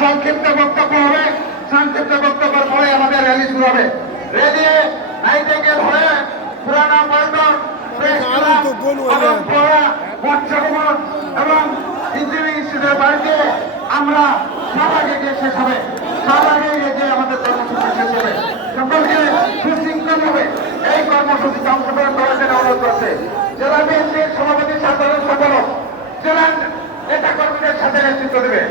সংক্ষিপ্ত বক্তব্য হবে। সংক্ষিপ্ত বক্তব্যের পরে আমাদের র্যালি শুরু হবে। র্যালি নাইটেঙ্গেল হয়ে পুরানা পল্টন মৎস্যভবন এবং ইঞ্জিনিয়ারিং ইনস্টিটিউটের বাড়িতে আমরা সবাইকে গিয়ে শেষ হবে। সবাইকে গিয়ে আমাদের কর্মসূচি শেষ হবে। সকলকে সুশৃঙ্খল হবে এই কর্মসূচিতে অংশগ্রহণ করার জন্য অনুরোধ করছে। জেলা বিএনপির সভাপতি সাধারণ সম্পাদক জেলা নেতা কর্মীদের সাথে নেতৃত্ব দেবে।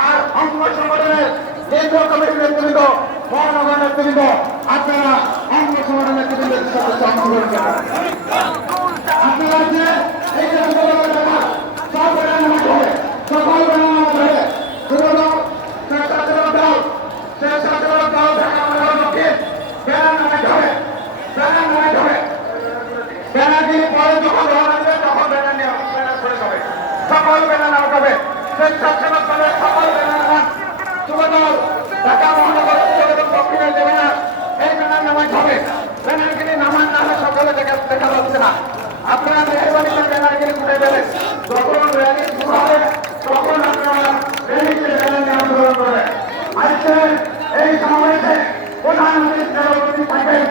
আর অঙ্গ সংগঠনের কেন্দ্রীয় কমিটির নেতৃত্ব মহানগর নেতৃত্ব আপনারা অঙ্গ সংগঠনের নেতৃত্বের সাথে অংশগ্রহণ ব্যাপার, সব বেড়ানো হবে সকল বেড়ানো হবে পুরোনো হবে ব্যানারগিরি পরে যখন আসবে তখন করে হবে ব্যানার ব্যানার এই ব্যানার নামাজ হবে ব্যানারগিরি নামান না হলে সকালে দেখা দেখা যাচ্ছে না আপনারা মেহরবানি করে ব্যানারগিরি উঠে দেবেন যখন র্যালি শুরু হবে, তখন আপনারা র্যালিতে ব্যানার নিয়ে আন্দোলন করবেন আজকে এই সমাবেশে প্রধানমন্ত্রী সভাপতি থাকবেন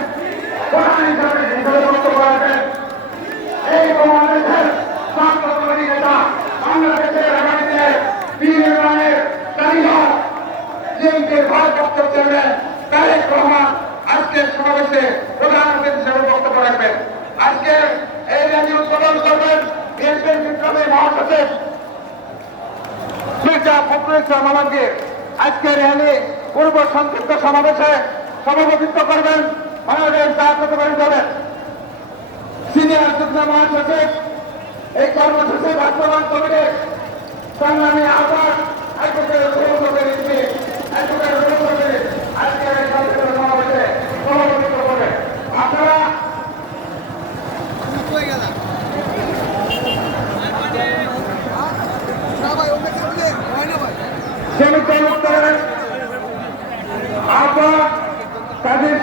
প্রধান হিসাবে হিসাবে বক্তব্য রাখবেন এই বাংলাদেশের সন্ত্রাসবাদী নেতা বাংলাদেশের আগামী দিনের বিনির্মাণের কারিগর বিএনপির ভারপ্রাপ্ত চেয়ারম্যান তারেক রহমান আজকের সমাবেশে প্রধানমন্ত্রী হিসেবে বক্তব্য রাখবেন আজকে এই র্যালি উদ্বোধন করবেন সংক্ষিপ্ত সমাবেশে সভাপতিত্ব করবেন বাংলাদেশ সিনিয়র যুগ্ম মহাসচিব। এই কর্মসূচি বাস্তবায়ন কমিটির সংগ্রামী অ্যাডভোকেট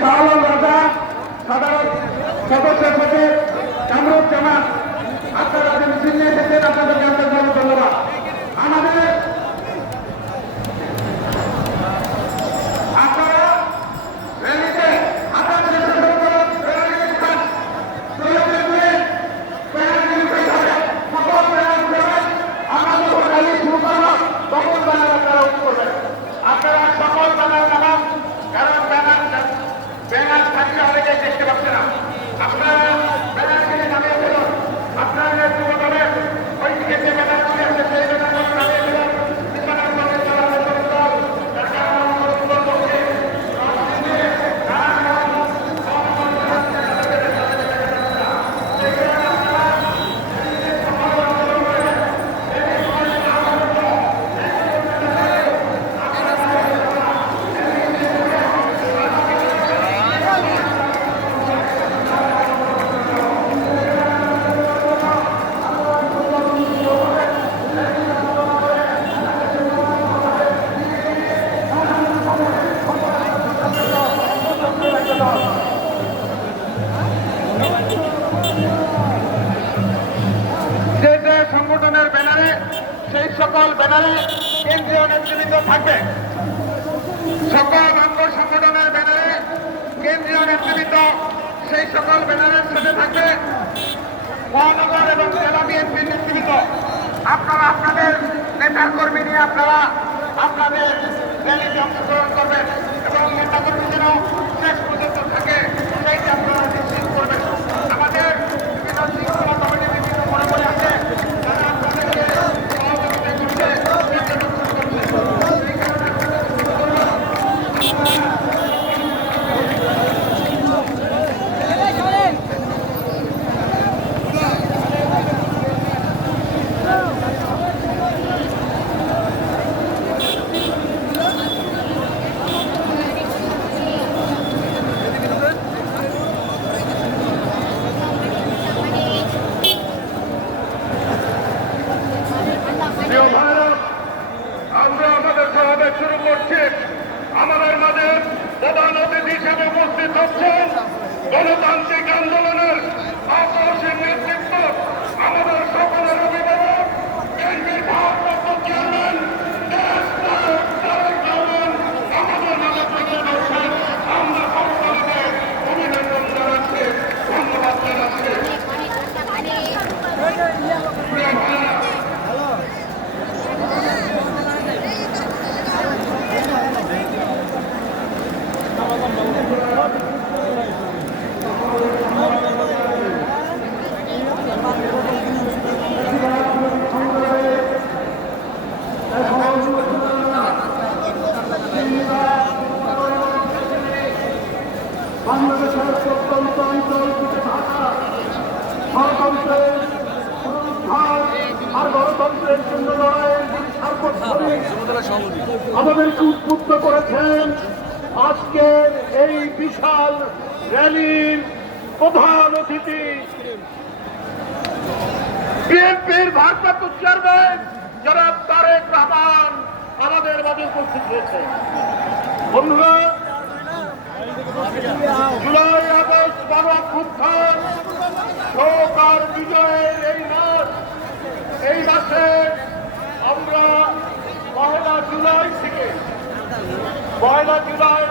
కాలంలో সকল ব্যানারে কেন্দ্রীয় নেতৃবৃন্দ থাকবে। সকল অঙ্গ সংগঠনের ব্যানারে কেন্দ্রীয় নেতৃবৃন্দ, সেই সকল ব্যানারের সাথে থাকবে মহানগর এবং জেলা বিএনপির নেতৃবৃন্দ। আপনারা আপনাদের নেতা কর্মী নিয়ে আপনারা আপনাদের র্যালিতে অংশগ্রহণ করবেন এবং নেতা কর্মী শেষ পর্যন্ত থাকে সেইটা আপনারা নিশ্চিত করবেন আমাদের বিভিন্ন শৃঙ্খলা কমিটির বিভিন্ন মনোবল আছে যারা আপনাদেরকে সহযোগিতা করছে নেতৃত্ব করছে প্রিয় ভারত আমরা আমাদের সমাবেশ শুরু করছি আমাদের মাঝে প্রধান অতিথি হিসেবে উপস্থিত হচ্ছেন গণতান্ত্রিক আন্দোলনের আকর্ষণ নেতৃত্ব বাংলাদেশের প্রত্যন্ত অঞ্চল থেকে থাকা গণতন্ত্রের আমাদেরকে উদ্বুদ্ধ করেছেন আজকের এই বিশাল র্যালির প্রধান অতিথি বিএনপির ভারপ্রাপ্ত চেয়ারম্যান জনাব তারেক রহমান আমাদের মাঝে উপস্থিত হয়েছে বন্ধুরা জুলাই আগস্ট গণঅভ্যুত্থান শোক আর বিজয়ের এই মাস এই মাসে আমরা পয়লা জুলাই থেকে পয়লা জুলাই